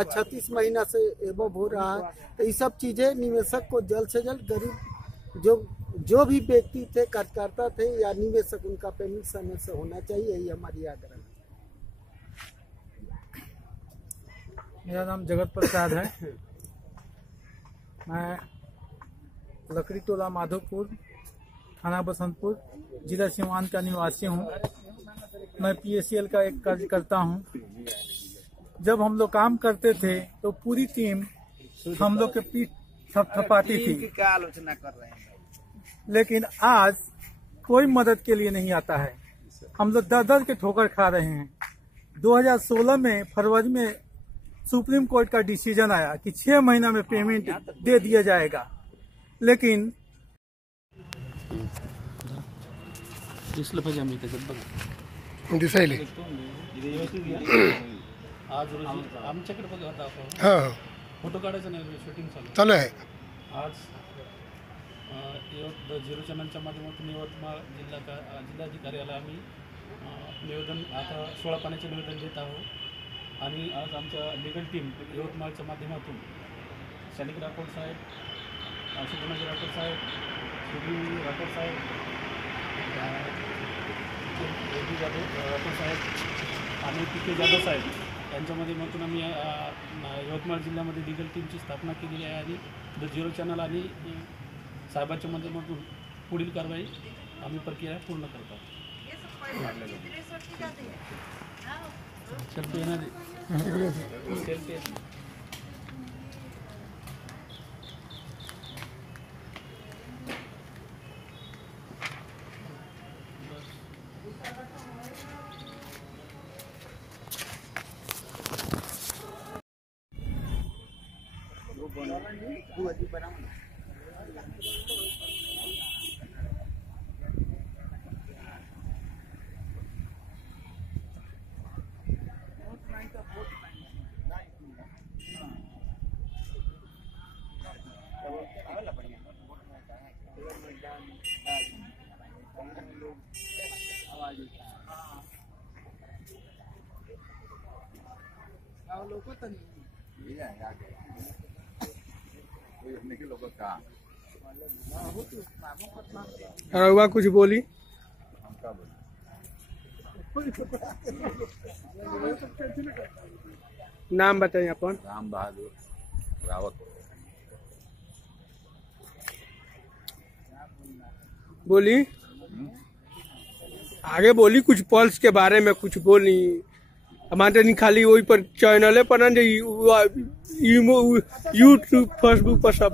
आज 36 महीना से एबव हो रहा है। तो ये सब चीजें निवेशक को जल्द से जल्द गरीब जो भी व्यक्ति थे, कार्यकर्ता थे या निवेशक, उनका पेमेंट समय से होना चाहिए, यही हमारी आग्रह है। मेरा नाम जगत प्रसाद है। मैं लकड़ी टोला माधोपुर, थाना बसंतपुर, जिला सीवान का निवासी हूँ। मैं PACL का एक कार्यकर्ता हूँ। जब हम लोग काम करते थे तो पूरी टीम हम लोग के पीठ थपथपाती थी, क्या आलोचना कर रहे हैं, लेकिन आज कोई मदद के लिए नहीं आता है। हम लोग दर दर के ठोकर खा रहे हैं। 2016 में फरवरी में सुप्रीम कोर्ट का डिसीजन आया कि 6 महीना में पेमेंट दे दिया जाएगा, लेकिन आज रोजी आमच्याकडे बघा आता आपण हाँ फोटो काढायचं नाही, शूटिंग चालू आहे। आज 0 चॅनलच्या माध्यमातून यवतमाळ जिल्हाधिकाऱ्याला आम्ही निवेदन, आता 16 पाण्याचे निवेदन देत आहोत। आणि आज आमच्या लिगल टीम यवतमाळच्या माध्यमातून सैनिक राठोड साहेब, सुगुणाजी राठोड साहेब, सुगी राठोड साहेब, राठोड साहेब आणि PK जाधव साहेब यांच्या माध्यमातून आम्ही यवतमाळ जिल्ह्यामध्ये लिगल टीमची स्थापना केलेली आहे। आणि 0 चॅनल आणि साहेबांच्या माध्यमातून पुढील कारवाई आम्ही प्रक्रिया पूर्ण करतो। रउआ कुछ बोली। नाम बताइए अपन। राम बहादुर रावत। बोली आगे, बोली कुछ पल्स के बारे में कुछ बोली। हमारे नहीं खाली वही पर चैनल पर ना, यूट्यूब फेसबुक पर सब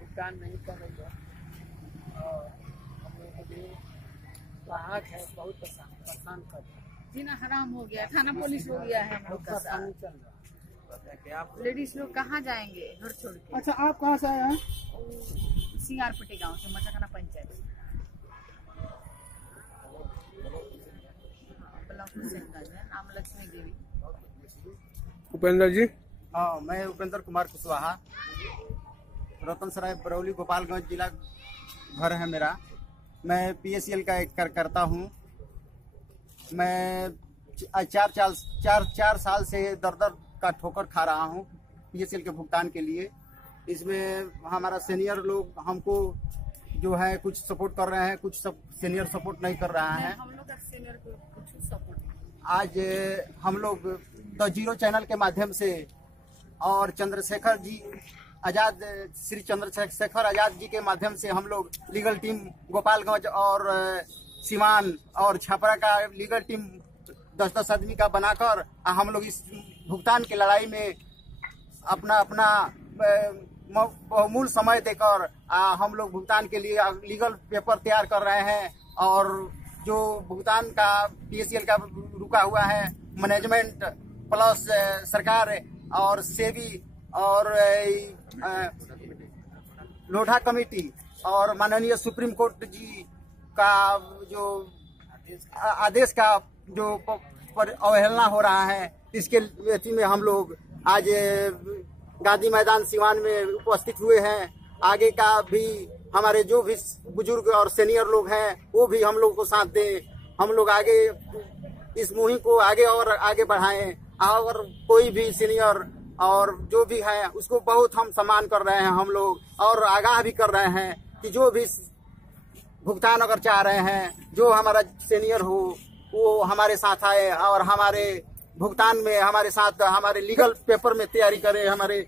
भुगतान नहीं करेगा और हम लोग को भी ग्राहक है बहुत परेशान कर जीना हराम हो गया, थाना पुलिस हो गया है हम लोग का साथ। चल रहा है। लेडीज लोग कहाँ जाएंगे घर छोड़ के? अच्छा, आप कहाँ से आए हैं? सिंगारपट्टी गांव से, मचाखाना पंचायत। ब्लॉक हुसैनगंज है, नाम लक्ष्मी देवी। उपेंद्र जी। हाँ, मैं उपेंद्र कुमार कुशवाहा, रतनसराय, बरौली, गोपालगंज जिला घर है मेरा। मैं PACL का एक कार्यकर्ता हूँ। मैं 4 साल से दर दर का ठोकर खा रहा हूँ PACL के भुगतान के लिए। इसमें हमारा सीनियर लोग हमको जो है कुछ सपोर्ट कर रहे हैं, कुछ सीनियर सपोर्ट नहीं कर रहा है। हम लोग का सीनियर को कुछ सपोर्ट। आज हम लोग 0 चैनल के माध्यम से और चंद्रशेखर जी आजाद, श्री चंद्रशेखर आजाद जी के माध्यम से हम लोग लीगल टीम गोपालगंज और सीवान और छपरा का लीगल टीम 10-10 आदमी का बनाकर हम लोग इस भुगतान की लड़ाई में अपना बहुमूल्य समय देकर हम लोग भुगतान के लिए लीगल पेपर तैयार कर रहे हैं। और जो भुगतान का PACL का रुका हुआ है, मैनेजमेंट प्लस सरकार और सेबी और लोढ़ा कमेटी और माननीय सुप्रीम कोर्ट जी का जो आदेश का जो अवहेलना हो रहा है, इसके व्यक्ति में हम लोग आज गांधी मैदान सीवान में उपस्थित हुए हैं। आगे का भी हमारे जो भी बुजुर्ग और सीनियर लोग हैं वो भी हम लोग को साथ दें हम लोग आगे इस मुहिम को आगे और आगे बढ़ाएं। और कोई भी सीनियर और जो भी है उसको बहुत हम सम्मान कर रहे हैं हम लोग, और आगाह भी कर रहे हैं कि जो भी भुगतान अगर चाह रहे हैं, जो हमारा सीनियर हो वो हमारे साथ आए और हमारे भुगतान में हमारे साथ हमारे लीगल पेपर में तैयारी करे, हमारे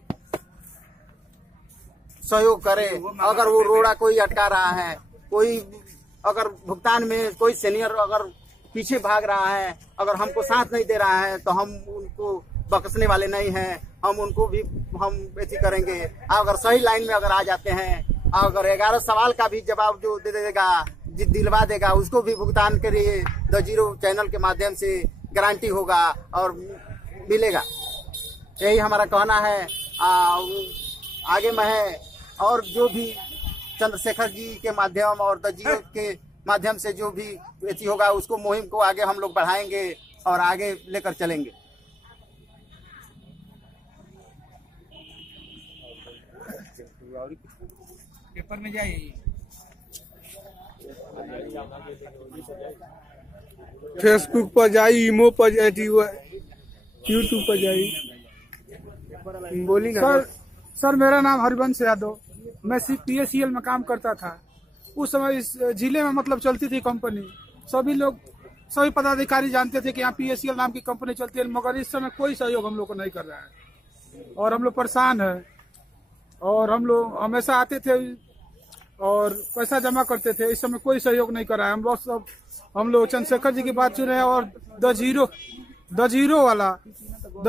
सहयोग करे। अगर वो रोड़ा कोई अटका रहा है, कोई अगर भुगतान में कोई सीनियर अगर पीछे भाग रहा है, अगर हमको साथ नहीं दे रहा है, तो हम उनको बख्शने वाले नहीं हैं। हम उनको भी हम ऐसी करेंगे। अगर सही लाइन में अगर आ जाते हैं, अगर 11 सवाल का भी जवाब जो दे देगा, दिलवा देगा, उसको भी भुगतान के लिए द जीरो चैनल के माध्यम से गारंटी होगा और मिलेगा। यही हमारा कहना है। आगे में है और जो भी चंद्रशेखर जी के माध्यम और द जीरो के माध्यम से जो भी ऐसी होगा, उसको मुहिम को आगे हम लोग बढ़ाएंगे और आगे लेकर चलेंगे। पेपर में जाइए, फेसबुक पर जाई, इमो पर जाई, यूट्यूब पर जाई। बोली ना। सर मेरा नाम हरिवंश यादव, मैं PACL में काम करता था। उस समय इस जिले में मतलब चलती थी कंपनी, सभी पदाधिकारी जानते थे कि यहाँ PACL नाम की कंपनी चलती है, मगर इस समय कोई सहयोग हम लोग को नहीं कर रहा है और हम लोग परेशान है। और हम लोग हमेशा आते थे और पैसा जमा करते थे, इस समय कोई सहयोग नहीं कर रहा है। हम लोग चंद्रशेखर जी की बात सुन रहे हैं और द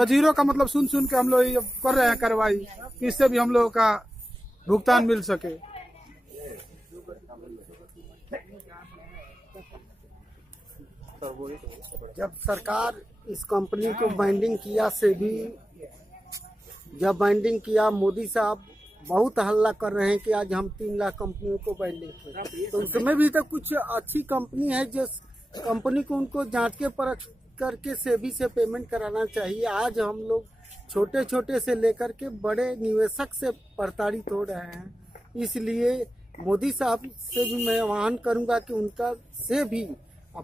जीरो का मतलब सुन के हम लोग ये कर रहे हैं कार्रवाई कि इससे भी हम लोगों का भुगतान मिल सके। जब सरकार इस कंपनी को बाइंडिंग किया जब बाइंडिंग किया, मोदी साहब बहुत हल्ला कर रहे हैं कि आज हम 3 लाख कंपनियों को बाइंडिंग किए, तो उसमें भी तो कुछ अच्छी कंपनी है जिस कंपनी को उनको जांच के परख करके सेबी से पेमेंट कराना चाहिए। आज हम लोग छोटे छोटे से लेकर के बड़े निवेशक से प्रताड़ित हो रहे हैं। इसलिए मोदी साहब से भी मैं आह्वान करूंगा कि उनका से भी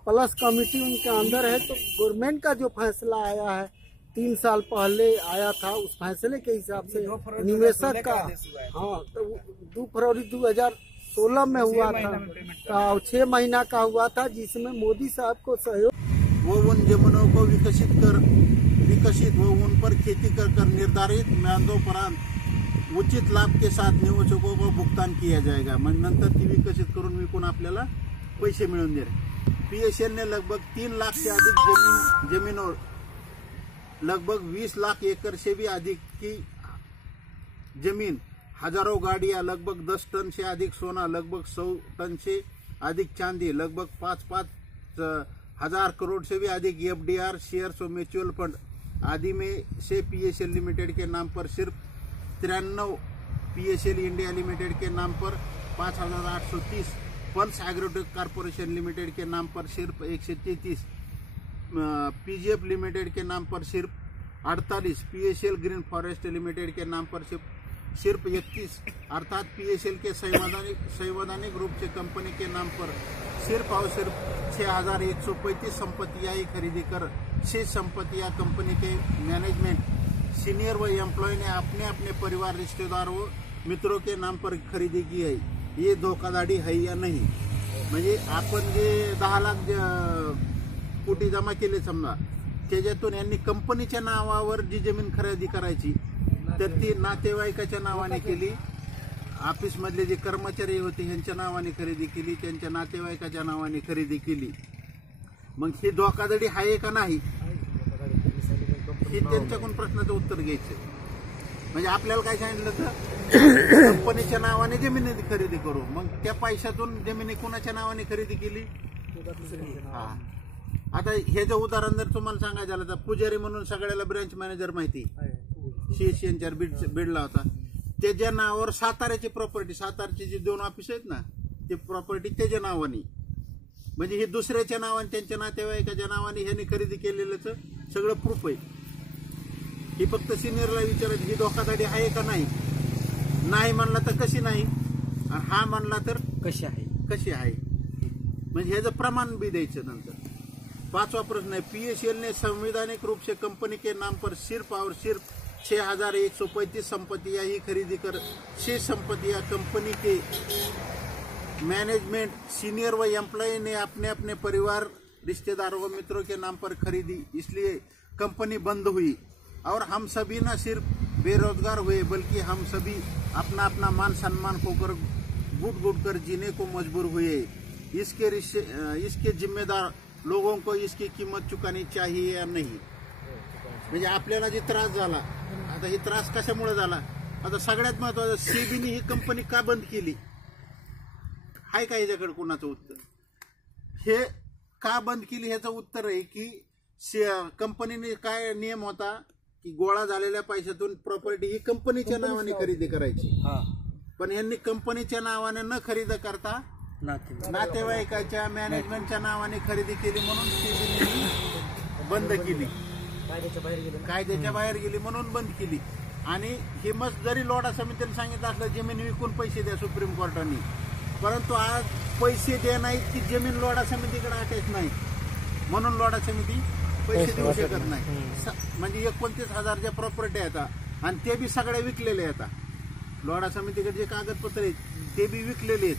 प्लस कमेटी उनके अंदर है, तो गवर्नमेंट का जो फैसला आया है 3 साल पहले आया था, उस फैसले के हिसाब से निवेशक का तो 2 फरवरी 2016 में हुआ था और 6 महीना का हुआ था, जिसमें मोदी साहब को सहयोग वो उन जमीनों को विकसित व उन पर खेती कर निर्धारित म्यादोपरांत उचित लाभ के साथ निवेशकों को भुगतान किया जाएगा। नंतर ती विकसित करून विकून आपल्याला पैसे मिळून देईल। PACL ने लगभग 3 लाख से अधिक जमीन और लगभग 20 लाख एकड़ से भी अधिक की जमीन, हजारों गाड़ियां, लगभग 10 टन से अधिक सोना, लगभग 100 टन से अधिक चांदी, लगभग 5,000 करोड़ से भी अधिक FDR शेयर्स और म्यूचुअल फंड आदि में से PACL लिमिटेड के नाम पर सिर्फ 93, PACL इंडिया लिमिटेड के नाम पर 5,830, पंच एग्रोटेक कॉर्पोरेशन लिमिटेड के नाम पर सिर्फ 133, PGF लिमिटेड के नाम पर सिर्फ 48, PACL ग्रीन फॉरेस्ट लिमिटेड के नाम पर सिर्फ 31, अर्थात PACL के संवैधानिक रूप से कंपनी के नाम पर सिर्फ और सिर्फ 6,135 संपत्तियां ही खरीदी कर शेष संपत्तियां कंपनी के मैनेजमेंट, सीनियर व एम्प्लॉय ने अपने अपने परिवार, रिश्तेदार व मित्रों के नाम पर खरीदी की है। ये धोखाधड़ी है या नाही? म्हणजे आपण जे 10 लाख कोटी जमा केले समजा, त्याच्यातून यांनी कंपनीच्या नावावर जी जमीन खरेदी करायची तर ती नातेवाईकाच्या नावाने केली, ऑफिस मधले जे कर्मचारी होते यांच्या नावाने खरेदी केली, त्यांच्या नातेवाईकाच्या नावाने खरेदी केली। मग ही धोखाधडी आहे का नाही हे त्यांच्याकडून प्रश्नाचं उत्तर घ्यायचं। म्हणजे आपल्याला काय सांगितलं तर कंपनीच्या नावाने जमिनी खरेदी करू, मग त्या पैशातून जमिनी कोणाच्या नावाने खरेदी केली? आता हे जे उदाहरण जर तुम्हाला सांगायचं झालं तर पुजारी म्हणून सगळ्याला ब्रांच मॅनेजर माहिती, CSNच्या बीडला होता, त्याच्या नावावर साताऱ्याची प्रॉपर्टी, सातारची जी 2 ऑफिस आहेत ना ते प्रॉपर्टी त्याच्या नावाने, म्हणजे हे दुसऱ्याच्या नावाने, त्यांच्या नातेवाईकाच्या नावाने ह्यांनी खरेदी केलेलं सगळं प्रूफ आहे। ही फक्त सिनियरला विचारायची ही धोखाधडी आहे का नाही? नाही म्हणला तर कशी नाही, आणि हा म्हणला तर कशी आहे, म्हणजे ह्याचं प्रमाण बी द्यायचं नंतर। 5वां प्रश्न है, पीएसएल ने संवैधानिक रूप से कंपनी के नाम पर सिर्फ और सिर्फ 6,135 संपत्तियां ही खरीदी कर शेष संपत्तियां कंपनी के मैनेजमेंट, सीनियर व एम्प्लॉय ने अपने अपने परिवार, रिश्तेदारों व मित्रों के नाम पर खरीदी, इसलिए कंपनी बंद हुई और हम सभी न सिर्फ बेरोजगार हुए बल्कि हम सभी अपना अपना मान सम्मान खोकर घुट घुट कर जीने को मजबूर हुए। इसके जिम्मेदार लोगों को इसकी किंमत चुकानी चाहिए या नाही। म्हणजे आपल्याला जे त्रास झाला, आता हे त्रास कशामुळे झाला? आता सगळ्यात महत्वाचं, सेबीने ही कंपनी का बंद केली? हाय का याच्याकडे कोणाचं उत्तर? हे का बंद केली ह्याचं उत्तर आहे की कंपनीने काय नियम होता की गोळा झालेल्या पैशातून प्रॉपर्टी ही कंपनीच्या नावाने खरेदी करायची, पण यांनी कंपनीच्या नावाने न खरेदी करता नातेवाईकाच्या मॅनेजमेंटच्या नावाने खरेदी केली, म्हणून सेबीने बंद केली, कायद्याच्या बाहेर गेली म्हणून बंद केली। आणि हे मस्त जरी लोढा समितीने सांगितलं असलं जमीन विकून पैसे द्या सुप्रीम कोर्टाने, परंतु आज पैसे द्या नाहीत की जमीन लोढा समितीकडे अटॅच नाही, म्हणून लोढा समिती पैसे देऊ शकत नाही। म्हणजे 29,000च्या प्रॉपर्टी आहेत आणि ते बी सगळ्या विकलेले आहेत। लोढा समितीकडे जे कागदपत्र आहेत ते बी विकलेले आहेत,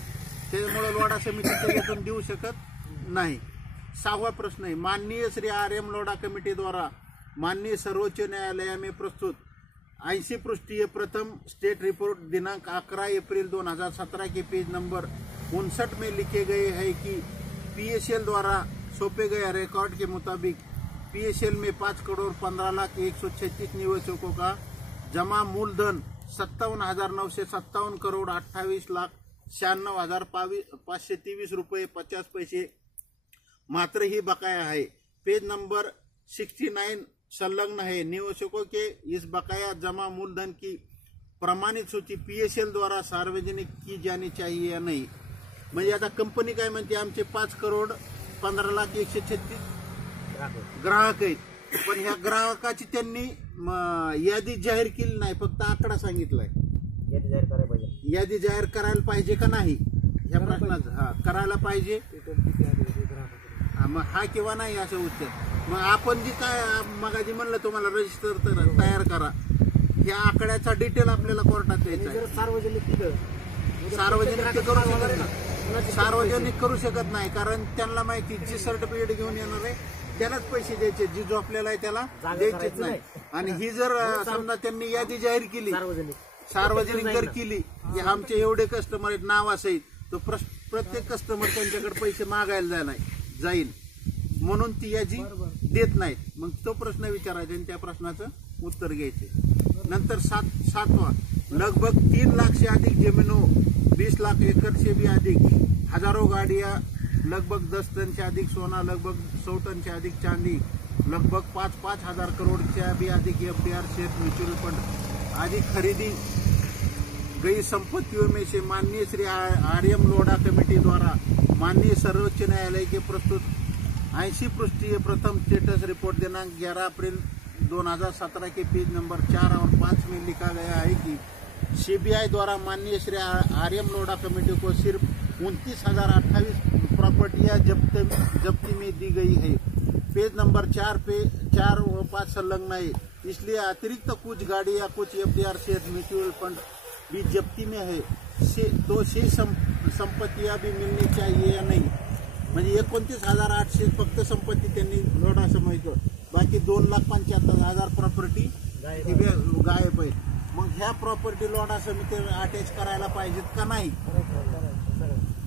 त्यामुळे लोढा समिती त्याच्यातून देऊ शकत नाही। 6वां प्रश्न है, माननीय श्री RM लोढा कमेटी द्वारा माननीय सर्वोच्च न्यायालय में प्रस्तुत 80 पृष्ठीय प्रथम स्टेट रिपोर्ट दिनांक 11 अप्रैल 2017 के पेज नंबर 59 में लिखे गए हैं कि पीएसएल द्वारा सौंपे गए रिकॉर्ड के मुताबिक पीएसएल में 5,15,136 निवेशकों का जमा मूलधन 57,957 करोड़ 28,96,523 रुपये 50 पैसे मात्र ही बकाया है। पेज नंबर 69 संलग्न है। निवेशकों के इस बकाया जमा मूलधन की प्रमाणित सूची पीएसएल द्वारा सार्वजनिक की जानी चाहिए या नहीं। म्हणजे आता कंपनी काय म्हणते, आमचे 5,15,136 ग्राहक आहेत, पण ह्या ग्राहकाची त्यांनी यादी जाहीर केली नाही, फक्त आकडा सांगितलाय। यादी जाहीर करायला पाहिजे का नाही ह्या प्रश्नाचं? करायला पाहिजे, मग हा किंवा नाही असं उत्तर। मग आपण जी काय मगाजी म्हणलं तुम्हाला रजिस्टर तयार करा, ह्या आकड्याचा डिटेल आपल्याला कोर्टात द्यायचा आहे। सार्वजनिक करू शकत नाही, कारण त्यांना माहिती जी सर्टिफिकेट घेऊन येणार आहे त्यालाच पैसे द्यायचे, जी जो आपल्याला आहे त्याला द्यायचेच नाही। आणि ही जर समजा त्यांनी यादी जाहीर केली, सार्वजनिक जर केली की आमचे एवढे कस्टमर आहेत नावासहित, तर प्रत्येक कस्टमर त्यांच्याकडे पैसे मागायला जाईल, म्हणून ती यादी देत नाहीत। मग तो प्रश्न विचारायचा आणि त्या प्रश्नाचं उत्तर घ्यायचे। नंतर 7वां, लगभग 3 लाख से अधिक जमीनों, 20 लाख एकड़ से भी अधिक, हजारों गाड़ियां, लगभग 10 टन से अधिक सोना, लगभग 100 टन से अधिक चांदी, लगभग 5-5 हजार करोड़ से भी अधिक FDR शेयर, म्यूचुअल फंड आदि खरीदी गई संपत्तियों में से माननीय श्री RM लोढा कमेटी द्वारा माननीय सर्वोच्च न्यायालय के प्रस्तुत 80 पृष्ठीय प्रथम स्टेटस रिपोर्ट दिनांक 11 अप्रैल 2017 के पेज नंबर 4 और 5 में लिखा गया है कि CBI द्वारा माननीय श्री RM लोढा कमेटी को सिर्फ 29,028 प्रॉपर्टियां जब्ती में दी गई है। पेज नंबर 4 पे 4 व 5 संलग्न है, इसलिए अतिरिक्त कुछ गाड़ियां, कुछ FDR शेयर, म्यूचुअल फंड भी जब्ती में है, तो शेष संपत्तियां भी मिलनी चाहिए या नहीं। म्हणजे 29,800 फक्त संपत्ती त्यांनी लोढा समजतो, बाकी 2,75,000 प्रॉपर्टी गायब आहे। मग ह्या प्रॉपर्टी लोढा समिती अटॅच करायला पाहिजेत का नाही?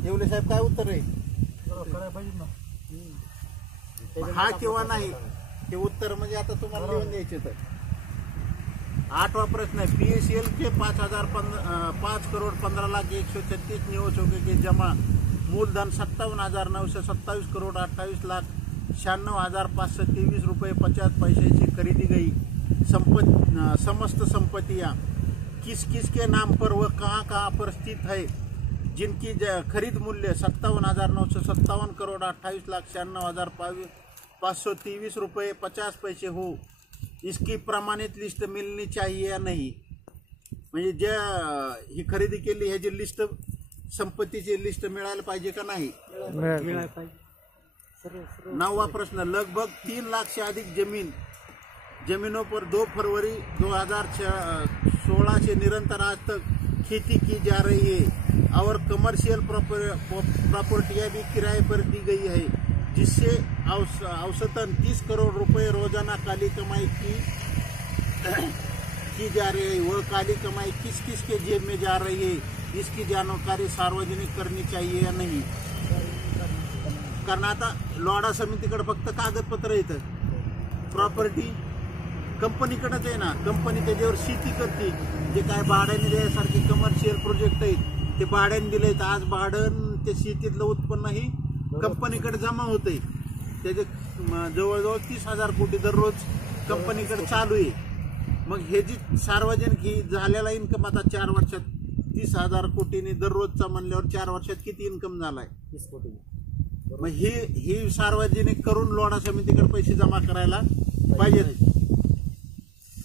येवले साहेब काय उत्तर आहे? हा किंवा नाही हे उत्तर म्हणजे आता तुम्हाला लिहून द्यायचे। तर 8वां प्रश्न है, पीएसएल के 5,15,136 निवेशकों के जमा मूलधन 57,927 करोड़ 28,96,523 रुपये 50 पैसे से खरीदी गई समस्त संपत्तियां किस किस के नाम पर व कहां कहां पर स्थित है, जिनकी खरीद मूल्य 57,957 करोड़ 28,96,523 रुपये 50 पैसे हो, इसकी प्रमाणित लिस्ट मिलनी चाहिए या नहीं। म्हणजे ज्या ही खरेदी केली ह्याची लिस्ट, संपत्तीची लिस्ट मिळायला पाहिजे का नाही? 9वां प्रश्न, लगभग 3 लाख से अधिक जमीनों पर 2 फरवरी 2016 से निरंतर आज तक खेती की जा रही है और कमर्शियल प्रॉपर्टियां भी किराए पर दी गई है, जिससे औसतन 30 करोड़ रुपए रोजाना काली कमाई की जा रही है। वह काली कमाई किस किस के जेब में जा रही है, इसकी जानकारी सार्वजनिक करनी चाहिए या नाही। कारण आता लोढा समितीकडे फक्त कागदपत्र येतं, प्रॉपर्टी कंपनीकडेच आहे ना, कंपनी त्याच्यावर शेती करते, जे काय भाड्याने द्यायसारखे कमर्शियल प्रोजेक्ट आहेत ते भाड्याने दिलेत, आज भाडं ते शेतीतलं उत्पन्नही कंपनीकडे जमा होतंय, त्याचे जवळजवळ 30,000 कोटी दररोज कंपनीकडे चालू आहे। मग हे जी सार्वजनिक ही झालेला इन्कम आता 4 वर्षात 30,000 कोटीने दररोजचा म्हणल्यावर 4 वर्षात किती इन्कम झालाय? 30 कोटी। मग ही सार्वजनिक करून लोढा समितीकडे पैसे जमा करायला पाहिजे।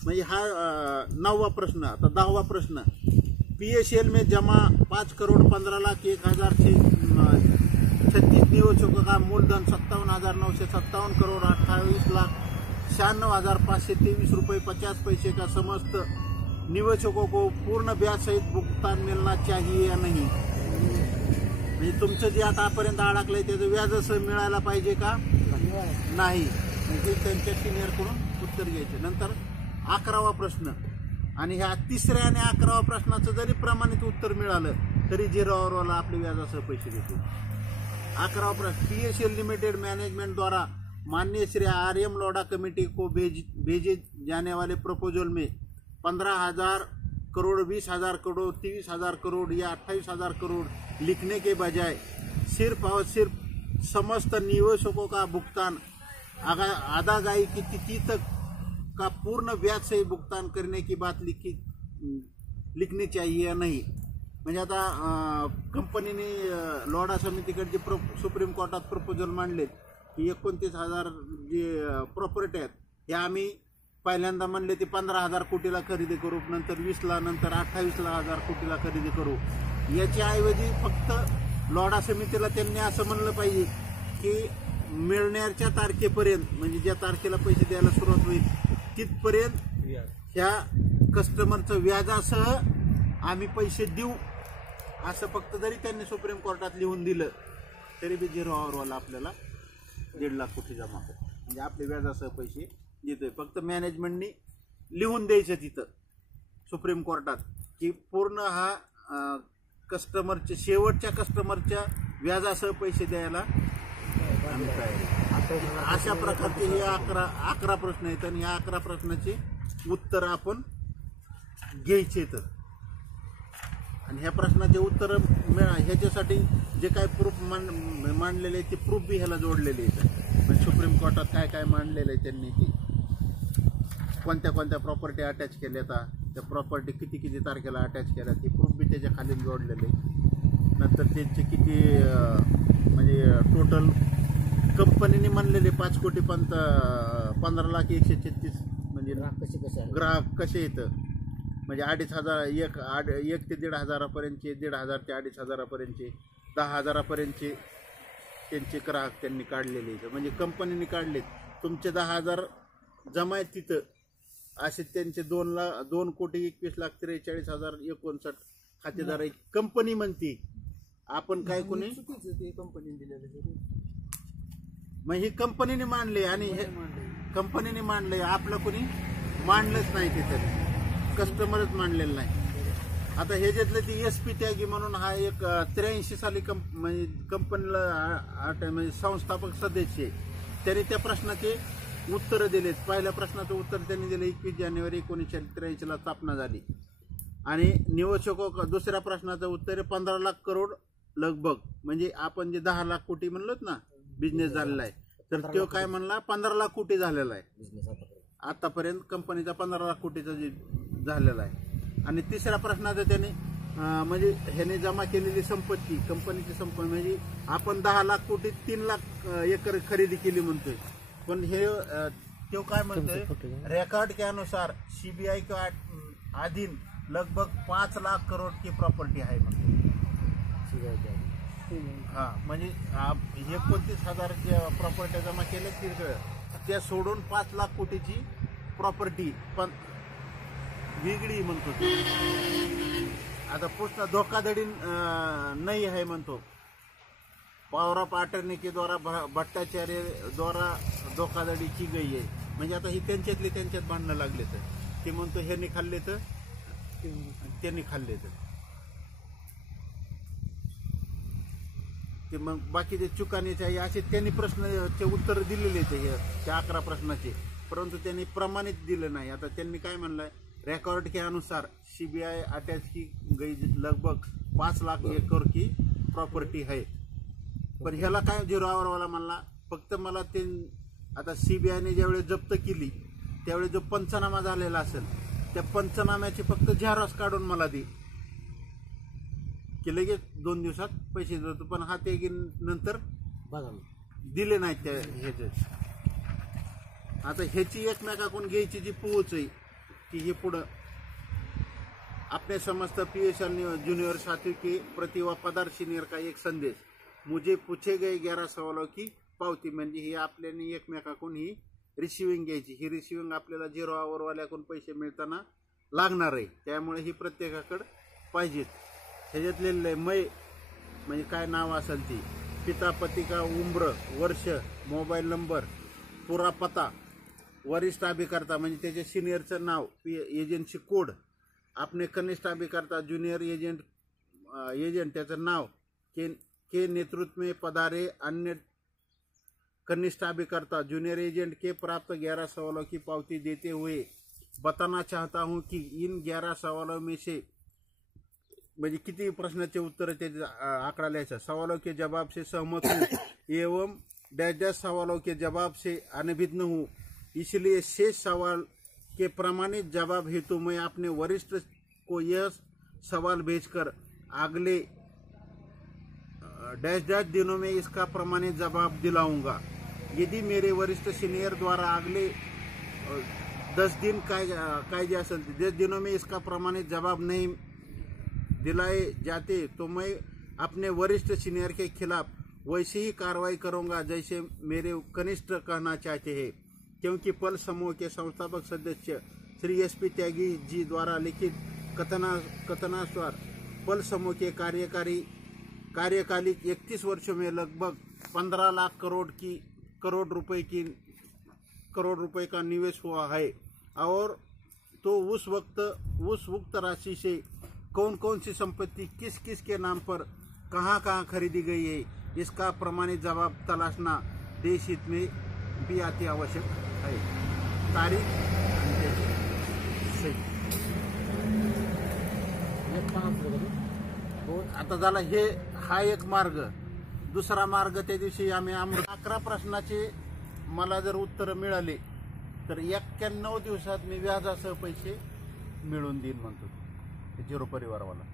म्हणजे हा 9वां प्रश्न। आता 10वां प्रश्न, PSL में जमा 5 करोड़ 15 लाख 1,036 निवेशकों का मूलधन 57,957 करोड़ 28,96,523 रुपये 50 पैसे का समस्त निवेशकों को पूर्ण ब्याज सहित भुगतान मिलना चाहिए या नहीं। म्हणजे तुमचं जे आतापर्यंत अडकलंय त्याचं व्याजसह मिळायला पाहिजे का नाही, म्हणजे त्यांच्या सिनियरकडून उत्तर घ्यायचे। नंतर 11वां प्रश्न, आणि ह्या 3ऱ्या आणि 11व्या प्रश्नाचं जरी प्रमाणित उत्तर मिळालं तरी 0 वाला आपले व्याजासह पैसे देतो। 11वां प्रश्न, PSL लिमिटेड मैनेजमेंट द्वारा माननीय श्री RM लोढा कमेटी को भेजे जाने वाले प्रपोजल में 15,000 करोड़ 20,000 करोड़ 23,000 करोड़ या 28,000 करोड़ लिखने के बजाय सिर्फ और सिर्फ समस्त निवेशकों का भुगतान अदायगी की तिथि तक का पूर्ण ब्याज से भुगतान करने की बात लिखनी चाहिए या नहीं। म्हणजे आता कंपनीने लोढा समितीकडे जे सुप्रीम कोर्टात प्रपोजल मांडले की 29,000 जे प्रॉपर्टी आहेत हे आम्ही पहिल्यांदा म्हणले ते 15,000 कोटीला खरेदी करू, नंतर 20ला, नंतर 28,000 कोटीला खरेदी करू। याच्याऐवजी फक्त लोढा समितीला त्यांनी असं म्हणलं पाहिजे की मिळण्याच्या तारखेपर्यंत, म्हणजे ज्या तारखेला पैसे द्यायला सुरुवात होईल तिथपर्यंत ह्या कस्टमरचं व्याजासह आम्ही पैसे देऊ, असं फक्त जरी त्यांनी सुप्रीम कोर्टात लिहून दिलं तरी बी 0 वाला आपल्याला 1.5 लाख कोटी जमा होतो, म्हणजे आपले व्याजासह पैसे देतोय। फक्त मॅनेजमेंटनी लिहून द्यायचं तिथं सुप्रीम कोर्टात की पूर्ण हा कस्टमरच्या शेवटच्या कस्टमरच्या व्याजासह पैसे द्यायला आम्ही तयार। अशा प्रकारचे हे 11 प्रश्न आहेत आणि या 11 प्रश्नाचे उत्तर आपण घ्यायचे तर, आणि ह्या प्रश्नाचे उत्तर ह्याच्यासाठी जे काय प्रूफ मांडलेले ते प्रूफ बी ह्याला जोडलेले आहेत। म्हणजे सुप्रीम कोर्टात काय काय मांडलेलं आहे त्यांनी, की कोणत्या कोणत्या प्रॉपर्टी अटॅच केल्या, त्या प्रॉपर्टी किती किती तारखेला अटॅच केल्या ते प्रूफ बी त्याच्या खाली जोडलेले। नंतर त्यांचे किती म्हणजे टोटल कंपनीने म्हणलेले 5 कोटी 15,136 म्हणजे ग्राहक कसे येतं, म्हणजे 2,500 1 ते 1,500 पर्यंतचे, 1,500 ते 2,500 पर्यंतचे, 10,000 पर्यंतचे त्यांचे ग्राहक त्यांनी काढलेले आहेत, म्हणजे कंपनीने काढलेत। तुमचे 10,000 जमा आहेत तिथं, असे त्यांचे 2,21,43,40,59 खातेदार आहे। कंपनी म्हणते, आपण काय कोणी कंपनीने दिलेले, मग ही कंपनीने मांडले आणि हे कंपनीने मांडले, आपलं कोणी मांडलंच नाही तिथं, कस्टमरच मांडलेलं नाही। आता ह्याच्यातलं ती SP त्यागी म्हणून हा एक 83 साली म्हणजे कंपनीला म्हणजे संस्थापक सदस्य आहे, त्यांनी त्या प्रश्नाचे उत्तर दिलेत। पहिल्या प्रश्नाचं उत्तर त्यांनी दिलं 21 जानेवारी 1983ला स्थापना झाली, आणि निवेशकों दुसऱ्या प्रश्नाचं उत्तर 15 लाख करोड लगभग, म्हणजे आपण जे 10 लाख कोटी म्हणलोत ना बिझनेस झालेला आहे, तर तो काय म्हणला 15 लाख कोटी झालेला आहे आतापर्यंत, कंपनीचा 15 लाख कोटीचा झालेला आहे। आणि तिसऱ्या प्रश्नाचं त्याने म्हणजे ह्याने जमा केलेली संपत्ती, कंपनीची संपत्ती, म्हणजे आपण 10 लाख कोटी 3 लाख एकर खरेदी केली म्हणतोय, पण हे तो काय म्हणतोय रेकॉर्ड के अनुसार CBI के अधीन लगभग 5 लाख करोड़ की प्रॉपर्टी है। हा म्हणजे 29,000 जे प्रॉपर्टी जमा केले तिकडे त्या सोडून 5 लाख कोटीची प्रॉपर्टी पण वेगळी म्हणतो ते. आता पुष्णा धोखाधड़ी नहीं है म्हणतो. पावर ऑफ अटर्नी के द्वारा भट्टाचार्य द्वारा धोखाधड़ी की गई है. म्हणजे आता ही त्यांच्यातली त्यांच्यात भांडणं लागले तर ते म्हणतो ह्यांनी खाल्ले तर त्यांनी खाल्ले तर ते मग बाकीचे चुकानेचे आहे असे त्यांनी प्रश्नाचे उत्तर दिलेले त्या 11 प्रश्नाचे, परंतु त्यांनी प्रमाणित दिलं नाही. आता त्यांनी काय म्हणलंय, रिकॉर्ड के अनुसार सीबीआई अटैच की गई लगभग 5 लाख एकड़ की प्रॉपर्टी है. पण ह्याला काय 0 आवरवाला म्हणला, फक्त मला ते आता सीबीआयने ज्यावेळी जप्त केली त्यावेळी जो पंचनामा झालेला असेल त्या पंचनाम्याचे फक्त झेरॉक्स काढून मला दे की लगेच 2 दिवसात पैसे देतो. पण हा ते नंतर दिले नाहीत त्या ह्याचे. आता ह्याची एकमेकाकडून घ्यायची जी पोच आहे कि ये पुढं अपने समस्त PSL जूनियर साथी के प्रति वफादार सीनियर का एक संदेश. मुझे पूछे गए 11 सवालों की पावती. म्हणजे ही आपल्याने एकमेकाकडून ही रिसिव्हिंग घ्यायची. ही रिसिव्हिंग आपल्याला 0 आवरवाल्याकडून पैसे मिळताना लागणार आहे, त्यामुळे ही प्रत्येकाकडे पाहिजेत. ह्याच्यातले मै म्हणजे काय नाव असेल ती, पिता पती का उम्र, वर्ष, मोबाईल नंबर, पुरा पता, वरिष्ठ अभिकर्ता म्हणजे त्याचे सिनियरचं नाव, एजंटची कोड, आपले कनिष्ठ अभिकर्ता जूनियर एजेंट त्याचं नाव, के नेतृत्व में पधारे अन्य कनिष्ठ अभिकर्ता जूनियर एजेंट के प्राप्त 11 सवालों की पावती देते हुए बताना चाहता हूं कि इन 11 सवालों में से म्हणजे किती प्रश्नाचे उत्तर त्याचे आंकड़ा लिहायचा. सवालों के जवाब से सहमत हूं एवं डैश सवालों के जवाब से अनभिज्ञ हूं, इसलिए शेष सवाल के प्रमाणित जवाब हेतु मैं अपने वरिष्ठ को यह सवाल भेजकर अगले डैश दिनों में इसका प्रमाणित जवाब दिलाऊंगा. यदि मेरे वरिष्ठ सीनियर द्वारा अगले 10 दिन कायजे असेल 10 दिनों में इसका प्रमाणित जवाब नहीं दिलाए जाते तो मैं अपने वरिष्ठ सीनियर के खिलाफ वैसी ही कार्रवाई करूंगा जैसे मेरे कनिष्ठ कहना चाहते हैं. क्योंकि पल समूह के संस्थापक सदस्य श्री SP त्यागी जी द्वारा लिखित कथनानुसार पल समूह के कार्यकाली 31 वर्षों में लगभग 15 लाख करोड़ रुपए का निवेश हुआ है और तो उस वक्त राशि से कौन कौन सी संपत्ति किस किस के नाम पर कहां कहां खरीदी गई है, इसका प्रमाणित जवाब तलाशना देश हित में भी अति आवश्यक है. तारीख आता झाला हे हा एक मार्ग. दुसरा मार्ग त्या दिवशी आम्ही 11 प्रश्नाचे मला जर उत्तर मिळाले तर 91 दिवसात मी व्याजासह पैसे मिळवून देईन म्हणतो 0 परिवारवाला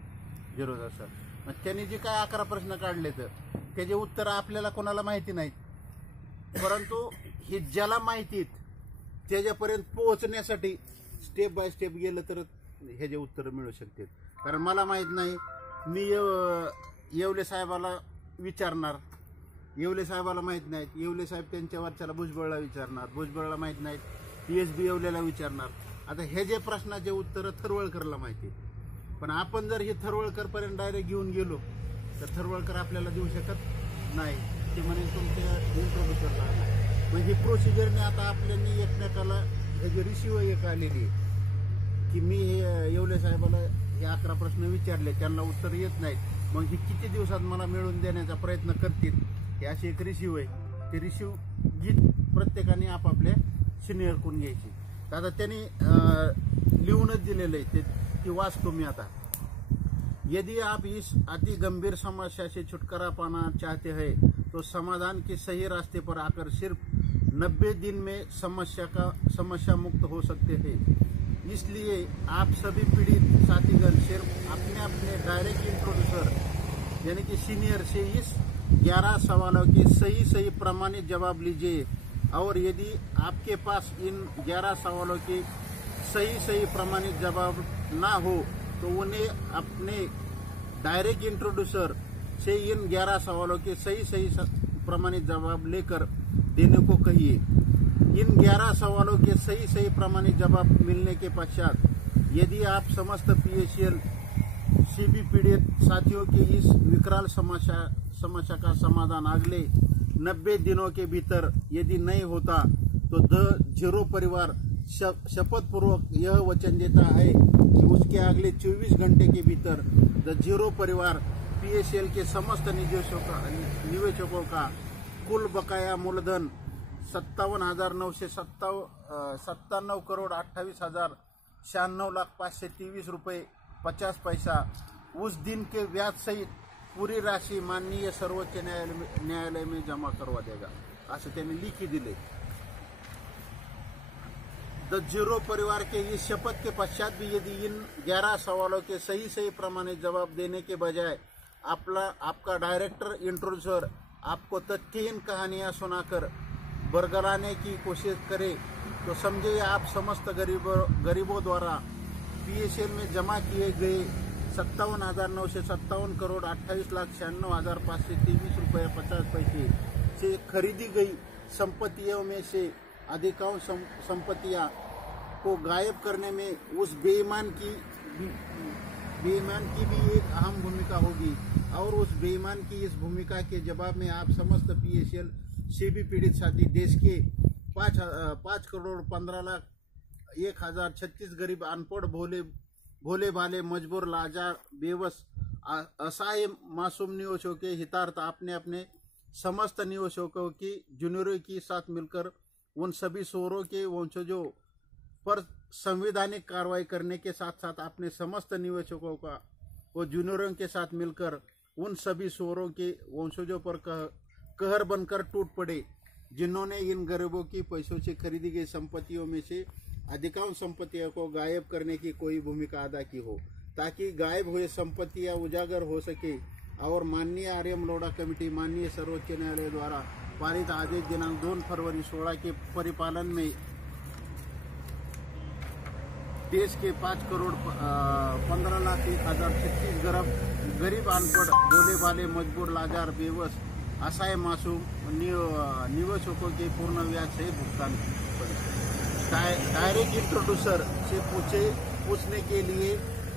0 सर. मग त्यांनी जे काय 11 प्रश्न काढले तर त्याचे उत्तर आपल्याला कोणाला माहिती नाहीत, परंतु हे ज्याला माहितीत त्याच्यापर्यंत पोहोचण्यासाठी स्टेप बाय स्टेप गेलं तर ह्याचे उत्तर मिळू शकते. कारण मला माहित नाही, मी येवले साहेबाला विचारणार, येवले साहेबाला माहित नाहीत, येवले साहेब त्यांच्या वरच्याला भुजबळला विचारणार, भुजबळला माहित नाहीत, PSB येवलेला विचारणार. आता हे जे प्रश्नाचे उत्तर थरवळकरला माहिती, पण आपण जर हे थरवळकर पर्यंत डायरेक्ट घेऊन गेलो तर थरवळकर आपल्याला देऊ शकत नाही. ते म्हणे तुमच्या इंट्रोड्युसरला. मग ही प्रोसिजरने आता आपल्याला एकमेकाला हे जे रिसिव्ह एक आलेली की मी हे येवले साहेबाला हे 11 प्रश्न विचारले, त्यांना उत्तर येत नाहीत, मग ही किती दिवसात मला मिळवून देण्याचा प्रयत्न करतील, हे अशी एक रिसिव्ह आहे. ते रिसिव्ह घेत प्रत्येकाने आपापल्या सिनियरकडून घ्यायची. तर आता त्यांनी लिहूनच दिलेलं आहे ते वाचतो मी आता. यदि आप इस अति गंभीर समस्या से छुटकारा पाना चाहते हैं तो समाधान के सही रास्ते पर आकर सिर्फ 90 दिन में समस्या मुक्त हो सकते हैं. इसलिए आप सभी पीड़ित साथीगण सिर्फ अपने अपने डायरेक्ट इंट्रोड्यूसर यानी कि सीनियर से इस 11 सवालों के सही प्रमाणित जवाब लीजिए और यदि आपके पास इन 11 सवालों के सही प्रमाणित जवाब ना हो तो उन्हें अपने डायरेक्ट इंट्रोड्यूसर से इन 11 सवालों के सही प्रमाणित जवाब लेकर देने को कहिए। इन 11 सवालों के सही प्रमाणित जवाब मिलने के पश्चात यदि आप समस्त PSL CB पीड़ित साथियों की इस विकराल समस्या का समाधान अगले 90 दिनों के भीतर यदि नहीं होता तो द जीरो परिवार शपथ पूर्वक यह वचन देता है कि उसके अगले 24 घंटे के भीतर द जीरो परिवार PSL के समस्त निवेशकों का कुल बकाया मूलधन 57,997 करोड़ 28,96,523 रुपये 50 पैसा उस दिन के ब्याज सहित पूरी राशि माननीय सर्वोच्च न्यायालय में जमा करवा देगा, असं त्यांनी लिखी दिले। द जीरो परिवार के इस शपथ के पश्चात भी यदि इन 11 सवालों के सही प्रमाणित जवाब देने के बजाय आपका डायरेक्टर इंट्रोड्यूसर आपको तथ्यहीन कहानियां सुनाकर बरगलाने की कोशिश करे तो समझिए आप समस्त गरीबों द्वारा PSL में जमा किए गए 57,957 करोड़ 28,96,523 रुपये 50 पैसे से खरीदी गई संपत्तियों में से अधिकांश संपत्तियां को गायब करने में उस बेईमान की भी एक अहम भूमिका होगी और उस बेईमान की इस भूमिका के जवाब में आप समस्त PSL CB पीड़ित साथी देश के 5 करोड़ 15,01,036 गरीब अनपढ़ भोले भाले मजबूर लाचार बेबस असहाय मासूम निवेशकों के हितार्थ आपने अपने समस्त निवेशकों की जूनियरों के साथ मिलकर उन सभी शोरों के वंशजों पर संवैधानिक कार्रवाई करने के साथ साथ अपने समस्त निवेशकों का वो जूनियरों के साथ मिलकर उन सभी शोरों के वंशजों पर कहर बनकर टूट पड़े जिन्होंने इन गरीबों की पैसों से खरीदी गई संपत्तियों में से अधिकांश संपत्तियों को गायब करने की कोई भूमिका अदा की हो ताकि गायब हुए संपत्तियां उजागर हो सके और माननीय आर्यम लोढ़ा कमेटी माननीय सर्वोच्च न्यायालय द्वारा पारित आदेश दिनांक 2 फरवरी 16 के परिपालन में देश के 5 करोड़ 15,01,036 गरीब अनपढ़ भोले भाले मजबूर लाचार बेबस असहाय मासूम निवेशकों के पूर्ण ब्याज से भुगतान करें। डायरेक्ट इंट्रोड्यूसर से पूछने के लिए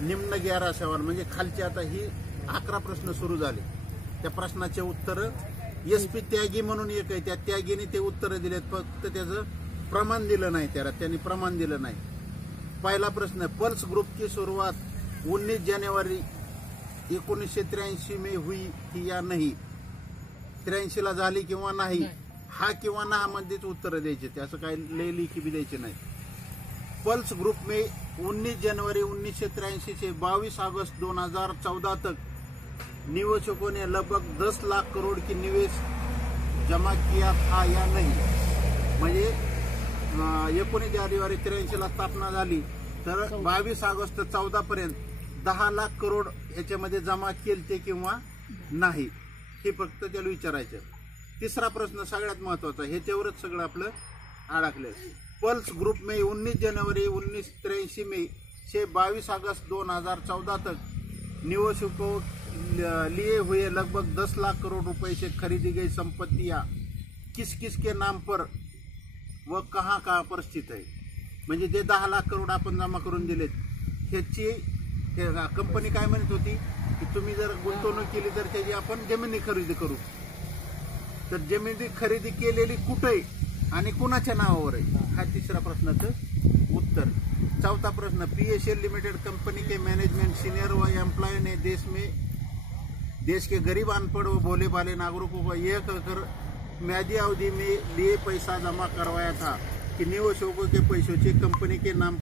निम्न 11 सवाल म्हणजे खालचे आता ही 11 प्रश्न सुरू झाले। त्या प्रश्नाचे उत्तर SP त्यागी म्हणून एक आहे, त्या त्यागीने ते उत्तर दिलेत, फक्त त्याचं प्रमाण दिलं नाही, त्यांनी प्रमाण दिलं नाही। पहिला प्रश्न, पल्स ग्रुप की शुरुआत 19 जनवरी 1983 में हुई थी या नहीं? 83 ला झाली किंवा नाही, हा किंवा ना मध्येच उत्तर द्यायचे, त्याचं काही लेखी भी द्यायचे नाही। पल्स ग्रुप में 19 जनवरी 1983 से 22 अगस्त 2014 तक निवेशकों ने लगभग 10 लाख करोड़ की निवेश जमा किया था या नहीं? म्हणजे 19 जानेवारी 83 ला स्थापना झाली तर 22 ऑगस्ट 14 पर्यंत 10 लाख करोड याच्यामध्ये जमा केलते किंवा नाही, हे फक्त त्याला विचारायचं। तिसरा प्रश्न सगळ्यात महत्वाचा, ह्याच्यावरच सगळं आपलं अडकलं। पल्स ग्रुप में 19 जनवरी 1983 में से 22 अगस्त 2014 तक निवेशकों लिए हुए लगभग 10 लाख करोड़ रुपए से खरीदी गई संपत्तियां किस किस के नाम पर व कहाँ कहाँ पर स्थित आहे? म्हणजे जे 10 लाख करोड आपण जमा करून दिलेत ह्याची कंपनी काय म्हणत होती की तुम्ही जर गुंतवणूक केली तर त्याची आपण जमिनी खरेदी करू, तर जमिनी खरेदी केलेली कुठे आणि कुणाच्या नावावर आहे, हा तिसरा प्रश्नाचं उत्तर। चौथा प्रश्न, PSL लिमिटेड कंपनी के मैनेजमेंट सीनियर व एम्प्लॉय ने देश के गरीब अनपढ़ व भोले भाले नागरिकों को यह कहकर म्यादी अवधि में लिए पैसा जमा करवाया था कि निवेशकों के पैसों से कंपनी के नाम